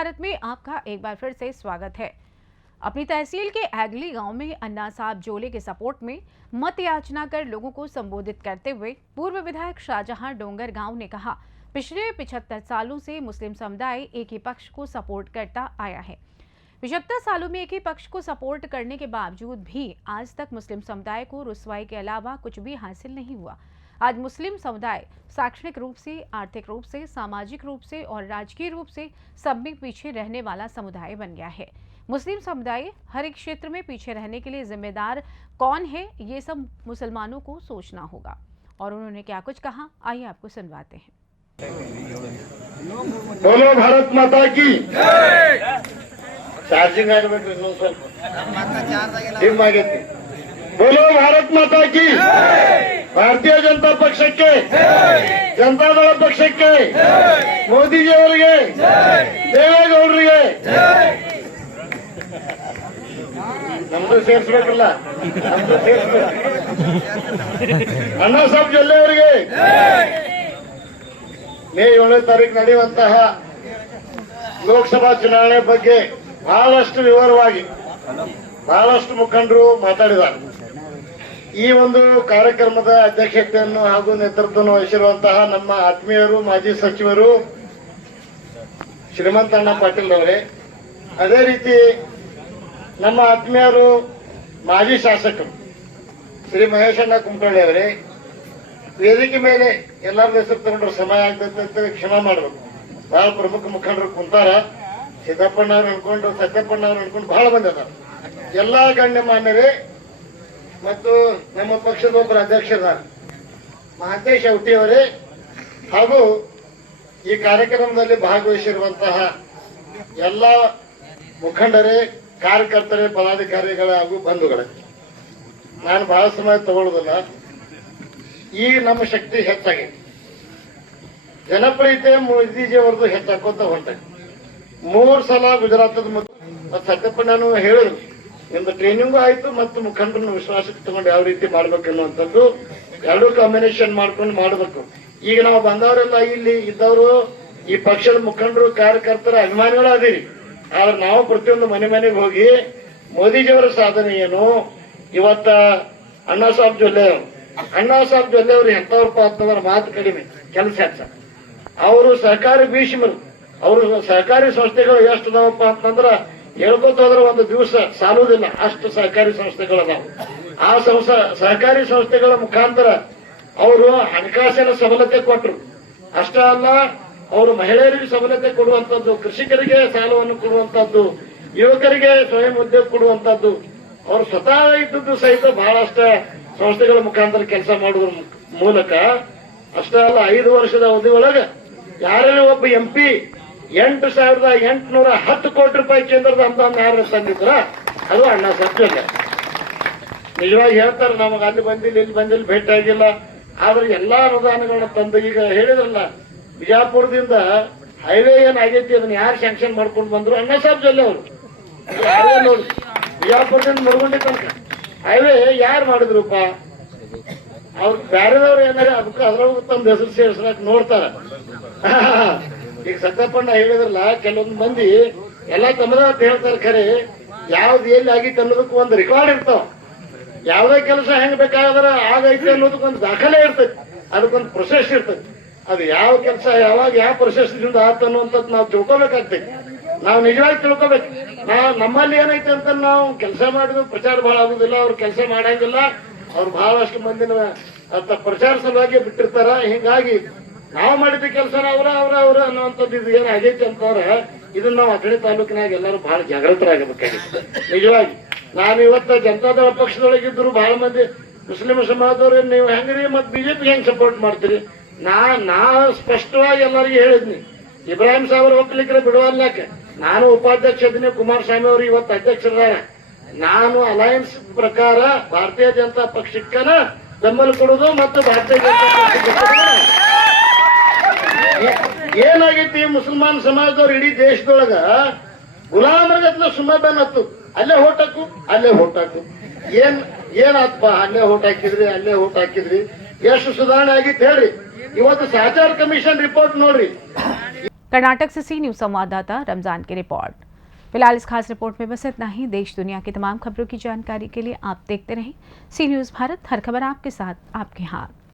भारत में आपका एक बार फिर से स्वागत है। अपनी तहसील के एगली गांव में अन्ना साहब जोले के सपोर्ट में मत याचना कर लोगों को संबोधित करते हुए पूर्व विधायक शाहजहां डोंगर गांव ने कहा, पिछले 75 सालों से मुस्लिम समुदाय एक ही पक्ष को सपोर्ट करता आया है। 75 सालों में एक ही पक्ष को सपोर्ट करने के बावजूद भी आज तक मुस्लिम समुदाय को रुसवाई के अलावा कुछ भी हासिल नहीं हुआ। आज मुस्लिम समुदाय शैक्षणिक रूप से, आर्थिक रूप से, सामाजिक रूप से और राजकीय रूप से सब में पीछे रहने वाला समुदाय बन गया है। मुस्लिम समुदाय हर एक क्षेत्र में पीछे रहने के लिए जिम्मेदार कौन है, ये सब मुसलमानों को सोचना होगा। और उन्होंने क्या कुछ कहा, आइए आपको सुनवाते हैं। बोलो भारत माता की चार्जिंग बोलो भारत माता की ಭಾರತೀಯ ಜನತಾ ಪಕ್ಷಕ್ಕೆ ಜನತಾದಳ ಪಕ್ಷಕ್ಕೆ ಮೋದಿಜಿಯವರಿಗೆ ದೇವೇಗೌಡರಿಗೆ ನಮ್ದು ಸೇರಿಸಬೇಕಲ್ಲ ನಮ್ದು ಸೇರಿಸಬೇಕು ಅಣ್ಣಾ ಸಾಹೇಬ್ ಜೊಲ್ಲೆ ಅವರಿಗೆ ಮೇ 7ನೇ ತಾರೀಕು ನಡೆಯುವಂತಹ ಲೋಕಸಭಾ ಚುನಾವಣೆ ಬಗ್ಗೆ ಬಹಳಷ್ಟು ವಿವರವಾಗಿ ಬಹಳಷ್ಟು ಮುಖಂಡರು ಮಾತಾಡಿದ್ದಾರೆ. ಈ ಒಂದು ಕಾರ್ಯಕ್ರಮದ ಅಧ್ಯಕ್ಷತೆಯನ್ನು ಹಾಗೂ ನೇತೃತ್ವವನ್ನು ವಹಿಸಿರುವಂತಹ ನಮ್ಮ ಆತ್ಮೀಯರು ಮಾಜಿ ಸಚಿವರು ಶ್ರೀಮಂತಣ್ಣ ಪಾಟೀಲ್ ಅವರೇ, ಅದೇ ರೀತಿ ನಮ್ಮ ಆತ್ಮೀಯರು ಮಾಜಿ ಶಾಸಕರು ಶ್ರೀ ಮಹೇಶಣ್ಣ ಕುಮಟಳ್ಳಿ ಅವರೇ, ವೇದಿಕೆ ಮೇಲೆ ಎಲ್ಲರ ಹೆಸರು ತಗೊಂಡ್ರೆ ಸಮಯ ಆಗ್ತೈತೆ, ಕ್ಷಮೆ ಮಾಡಬೇಕು. ಬಹಳ ಪ್ರಮುಖ ಮುಖಂಡರು ಕುಂತಾರ, ಸಿದ್ದಪ್ಪಣ್ಣ ಅವ್ರು ಅನ್ಕೊಂಡು, ಸತ್ಯಪ್ಪಣ್ಣ ಅವ್ರು ಅನ್ಕೊಂಡು ಬಹಳ ಮಂದಿ ಅದಾರ. ಎಲ್ಲಾ ಗಣ್ಯಮಾನ್ಯರೇ ಮತ್ತು ನಮ್ಮ ಪಕ್ಷದ ಒಬ್ಬರ ಅಧ್ಯಕ್ಷರಾದ ಮಹಾಂತೇಶ್ ಔಟಿ ಅವರೇ ಹಾಗೂ ಈ ಕಾರ್ಯಕ್ರಮದಲ್ಲಿ ಭಾಗವಹಿಸಿರುವಂತಹ ಎಲ್ಲ ಮುಖಂಡರೇ, ಕಾರ್ಯಕರ್ತರೇ, ಪದಾಧಿಕಾರಿಗಳ ಹಾಗೂ ಬಂಧುಗಳೇ, ನಾನು ಬಹಳ ಸಮಯ ತಗೊಳ್ಳೋದಿಲ್ಲ. ಈ ನಮ್ಮ ಶಕ್ತಿ ಹೆಚ್ಚಾಗಿದೆ, ಜನಪ್ರಿಯತೆ ಮೋದಿಜಿಯವರದು ಹೆಚ್ಚಾಕೋತ ಹೊಂಟಾಗಿದೆ. 3 ಸಲ ಗುಜರಾತದ ಮತ್ತು ಸತ್ಯಪ್ಪಣ್ಣನು ಹೇಳಿದ್ರು, ನಿಮ್ದು ಟ್ರೈನಿಂಗು ಆಯ್ತು ಮತ್ತು ಮುಖಂಡರನ್ನು ವಿಶ್ವಾಸಕ್ಕೆ ತಗೊಂಡು ಯಾವ ರೀತಿ ಮಾಡ್ಬೇಕು ಅನ್ನುವಂಥದ್ದು ಎರಡೂ ಕಾಂಬಿನೇಷನ್ ಮಾಡ್ಕೊಂಡು ಮಾಡಬೇಕು. ಈಗ ನಾವು ಬಂದವರೆಲ್ಲ ಇಲ್ಲಿ ಇದ್ದವರು ಈ ಪಕ್ಷದ ಮುಖಂಡರು, ಕಾರ್ಯಕರ್ತರ ಅಭಿಮಾನಿಗಳು ಅದೀರಿ. ಆದ್ರೆ ನಾವು ಪ್ರತಿಯೊಂದು ಮನೆಗೆ ಹೋಗಿ ಮೋದಿಜಿಯವರ ಸಾಧನೆ ಏನು, ಇವತ್ತ ಅಣ್ಣಾ ಸಾಹೇಬ್ ಜೊಲ್ಲೆ ಅವರು ಎಂತವ್ರಪ್ಪ ಅಂತಂದ್ರೆ ಮಾತು ಕಡಿಮೆ, ಕೆಲಸ ಹೆಚ್ಚ. ಅವರು ಸಹಕಾರಿ ಭೀಷ್ಮರು. ಅವರು ಸಹಕಾರಿ ಸಂಸ್ಥೆಗಳು ಎಷ್ಟು ಅದಾವಪ್ಪ ಅಂತಂದ್ರ ಹೇಳ್ಕೊತ ಹೋದ್ರೆ ಒಂದು ದಿವಸ ಸಾಲುವುದಿಲ್ಲ, ಅಷ್ಟು ಸಹಕಾರಿ ಸಂಸ್ಥೆಗಳದಾವ. ಆ ಸಹಕಾರಿ ಸಂಸ್ಥೆಗಳ ಮುಖಾಂತರ ಅವರು ಹಣಕಾಸಿನ ಸಬಲತೆ ಕೊಟ್ಟರು. ಅಷ್ಟ ಅಲ್ಲ, ಅವರು ಮಹಿಳೆಯರಿಗೆ ಸಬಲತೆ ಕೊಡುವಂತದ್ದು, ಕೃಷಿಕರಿಗೆ ಸಾಲವನ್ನು ಕೊಡುವಂತದ್ದು, ಯುವಕರಿಗೆ ಸ್ವಯಂ ಉದ್ಯೋಗ ಕೊಡುವಂತದ್ದು, ಅವರು ಸ್ವತಃ ಇದ್ದದ್ದು ಸಹಿತ ಬಹಳಷ್ಟು ಸಂಸ್ಥೆಗಳ ಮುಖಾಂತರ ಕೆಲಸ ಮಾಡುವ ಮೂಲಕ ಅಷ್ಟ ಅಲ್ಲ, 5 ವರ್ಷದ ಅವಧಿ ಒಳಗೆ ಯಾರೇ ಒಬ್ಬ MP 8,810 ಕೋಟಿ ರೂಪಾಯಿ ಕೇಂದ್ರದ ಅನುದಾನ ಯಾರು ತಂದಿದ್ರ ಅದು ಅಣ್ಣಾ ಸಾಹೇಬ್ ಜೊಲ್ಲೆ. ನಿಜವಾಗಿ ಹೇಳ್ತಾರೆ, ನಮಗೆ ಅಲ್ಲಿ ಬಂದಿಲ್ಲ, ಇಲ್ಲಿ ಬಂದಿಲ್ಲ, ಭೇಟಿ ಆಗಿಲ್ಲ. ಆದ್ರೆ ಎಲ್ಲಾ ಅನುದಾನಗಳನ್ನ ತಂದು, ಈಗ ಹೇಳಿದ್ರಲ್ಲ ಬಿಜಾಪುರದಿಂದ ಹೈವೇ ಏನಾಗೈತಿ ಅದನ್ನ ಯಾರು ಸ್ಯಾಂಕ್ಷನ್ ಮಾಡ್ಕೊಂಡು ಬಂದ್ರು, ಅಣ್ಣಾ ಸಾಹೇಬ್ ಜೊಲ್ಲೆ ಅವರು. ನೋಡಿ, ಬಿಜಾಪುರದಿಂದ ಮುರುಗುಂಡಿ ತನಕ ಹೈವೇ ಯಾರು ಮಾಡಿದ್ರಪ್ಪ? ಅವ್ರು ಬ್ಯಾರೆದವ್ರು ಏನಾರ ಅದಕ್ಕೆ ಅದ್ರೊಳಗೆ ತಮ್ಮ ಹೆಸರು ಸೇರಿಸ್ಲಾಕ್ ನೋಡ್ತಾರ. ಈಗ ಸತ್ಯಪ್ಪಣ್ಣ ಹೇಳಿದ್ರಲ್ಲ, ಕೆಲವೊಂದು ಮಂದಿ ಎಲ್ಲ ತಮ್ಮದ ಅಂತ ಹೇಳ್ತಾರೆ, ಖರೆ ಯಾವ್ದು ಎಲ್ಲಿ ಆಗಿತ್ತು ಅನ್ನೋದಕ್ಕೆ ಒಂದು ರೆಕಾರ್ಡ್ ಇರ್ತಾವ. ಯಾವ್ದೇ ಕೆಲಸ ಹೆಂಗ್ ಬೇಕಾದ್ರ ಆಗೈತೆ ಅನ್ನೋದಕ್ಕೆ ಒಂದು ದಾಖಲೆ ಇರ್ತೈತಿ, ಅದಕ್ಕೊಂದು ಪ್ರೊಸೆಸ್ ಇರ್ತೈತಿ. ಅದು ಯಾವ ಕೆಲಸ ಯಾವಾಗ ಯಾವ ಪ್ರೊಸೆಸ್ ದಿಂದ ಆತ ಅನ್ನುವಂಥದ್ದು ನಾವು ತಿಳ್ಕೊಬೇಕಾಗ್ತೈತಿ. ನಾವು ನಿಜವಾಗಿ ತಿಳ್ಕೊಬೇಕು. ನಮ್ಮಲ್ಲಿ ಏನೈತೆ ಅಂತ ನಾವು ಕೆಲಸ ಮಾಡಿದ್ರು ಪ್ರಚಾರ ಬಹಳ ಆಗುದಿಲ್ಲ, ಅವ್ರು ಕೆಲಸ ಮಾಡಂಗಿಲ್ಲ. ಅವ್ರು ಬಹಳಷ್ಟು ಮಂದಿನ ಪ್ರಚಾರ ಸಲುವಾಗಿ ಬಿಟ್ಟಿರ್ತಾರ. ಹಿಂಗಾಗಿ ನಾವು ಮಾಡಿದ ಕೆಲಸನ ಅವ್ರ ಅನ್ನುವಂಥದ್ದು ಇದು ಏನಾಗೈತಿ ಅಂತಂದ್ರೆ ಇದನ್ನ ನಾವು ಅಥಣಿ ತಾಲೂಕಿನಾಗ ಎಲ್ಲರೂ ಬಹಳ ಜಾಗೃತರಾಗಬೇಕಾಗಿತ್ತು. ನಿಜವಾಗಿ ನಾನು ಇವತ್ತ ಜನತಾದಳ ಪಕ್ಷದೊಳಗಿದ್ರು ಬಹಳ ಮಂದಿ ಮುಸ್ಲಿಂ ಸಮಾಜದವ್ರು ನೀವು ಹೆಂಗ್ರಿ ಮತ್ BJP ಹೆಂಗ್ ಸಪೋರ್ಟ್ ಮಾಡ್ತೀರಿ? ನಾ ಸ್ಪಷ್ಟವಾಗಿ ಎಲ್ಲರಿಗೂ ಹೇಳಿದ್ನಿ, ಇಬ್ರಾಹಿಂ ಸಾಹೇಬ್ ಒಕ್ಕಲಿಗರ ಬಿಡುವಲ್ಲಾಕ ನಾನು ಉಪಾಧ್ಯಕ್ಷ ಇದ್ದೀನಿ, ಕುಮಾರಸ್ವಾಮಿ ಅವರು ಇವತ್ತು ಅಧ್ಯಕ್ಷರಾರ. ನಾನು ಅಲಯನ್ಸ್ ಪ್ರಕಾರ ಭಾರತೀಯ ಜನತಾ ಪಕ್ಷಕ್ಕನ ಬೆಂಬಲ ಕೊಡುದು ಮತ್ತು ಭಾರತೀಯ ಜನತಾ ಪಕ್ಷ ಏನಾಗೈತಿ, ಮುಸಲ್ಮಾನ್ ಸಮಾಜದವ್ರು ಇಡೀ ದೇಶದೊಳಗ ಗುಲಾಮರಗತ್ಲ ಸುಮ್ಮ ಬೆನ್ನತ್ತು, ಅಲ್ಲೇ ಹೋಟ್ ಹಾಕು ಏನಾತ್ಪ, ಅಲ್ಲೇ ಹೋಟ್ ಹಾಕಿದ್ರಿ ಎಷ್ಟು ಸುಧಾರಣೆ ಆಗಿತ್ತು ಹೇಳ್ರಿ. ಇವತ್ತು ಸಹಚಾರ ಕಮಿಷನ್ ರಿಪೋರ್ಟ್ ನೋಡ್ರಿ, कर्नाटक से सी न्यूज संवाददाता रमजान की रिपोर्ट। फिलहाल इस खास रिपोर्ट में बस इतना ही। देश दुनिया की तमाम खबरों की जानकारी के लिए आप देखते रहें सी न्यूज भारत। हर खबर आपके साथ, आपके हाथ।